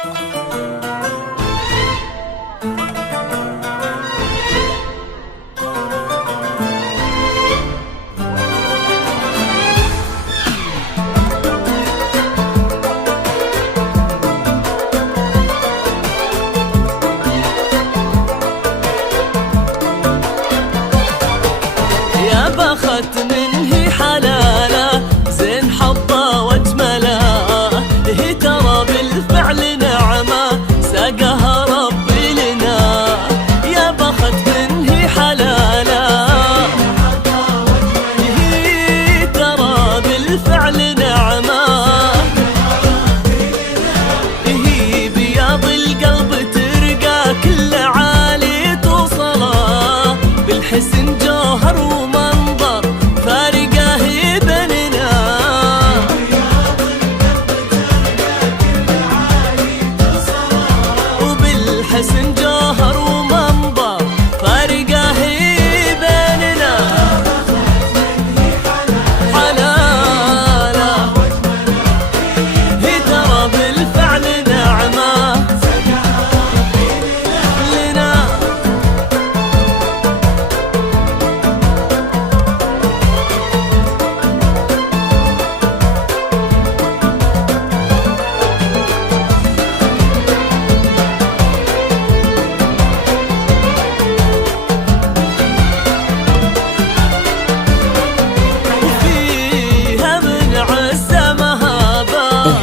يا بخت منهي حلاله زين حظه واجمله، هي ترى بالفعل نعمه ساقها ربي لنا. يا بخت منهي حلاله هي ترى بالفعل نعمه، هي بياض القلب ترقى كل عالي توصله، بالحسن جوهر ومنظر فارقه هي بيننا. وبالحسن جوهر ومنظر فارقه هي بيننا. حلاله هي ترى بالفعل نعمه لنا.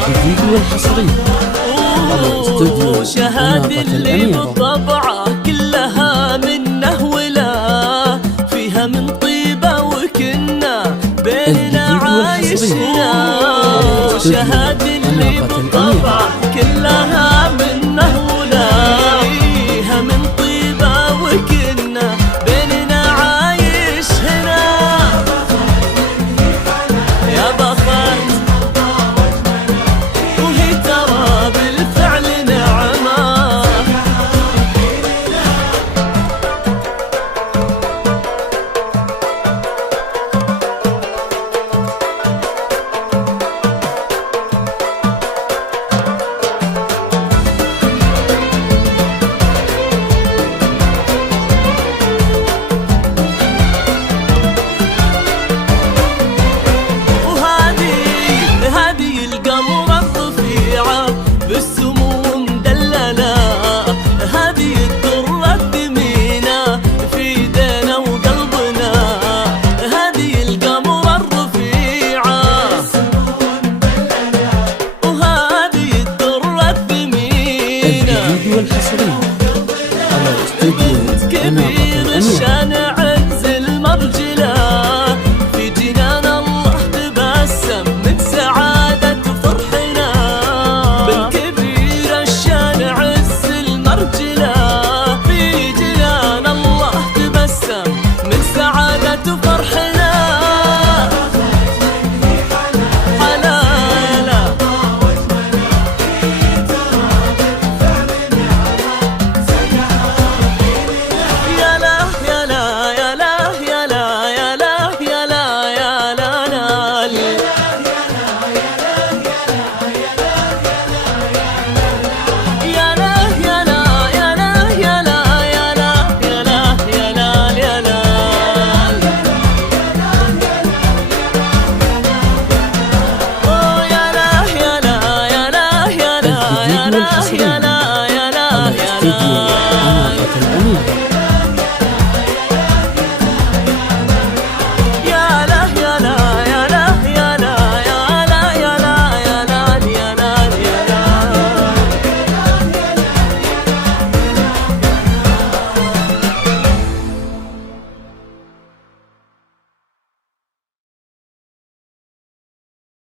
الجديد والحصري على استوديو شهادة اللي بالطبعة كلها منه ولا فيها من طيبة وكنا بيننا عايشنا. شهادة اللي بالطبعة كلها منه ولا فيها من طيبة وكنا بيننا عايش هنا. يا بخت وهي ترى بالفعل نعمة. وهذه القمر الرفيعة بالسمو مدللة، هذه الدرة الثمينة في ايدينا وقلبنا. هذه القمر الرفيعة وهذه الدرة الثمينة. الجديد والحصري على استوديو كبير الشان عز المرجلة في جنان الله تبسم من سعادة فرحنا. بالكبير الشان عز المرجلة في جنان الله تبسم من سعادة فرحنا. حلاله يا لا يا لا يا لا يا لا يا لا يا لا يا لا لا يا لا يا لا يا لا يا لا يا لا يا لا يا لا يا لا أوه يا لا يا لا يا لا يا لا يا لا يا لا يا لا يا لا.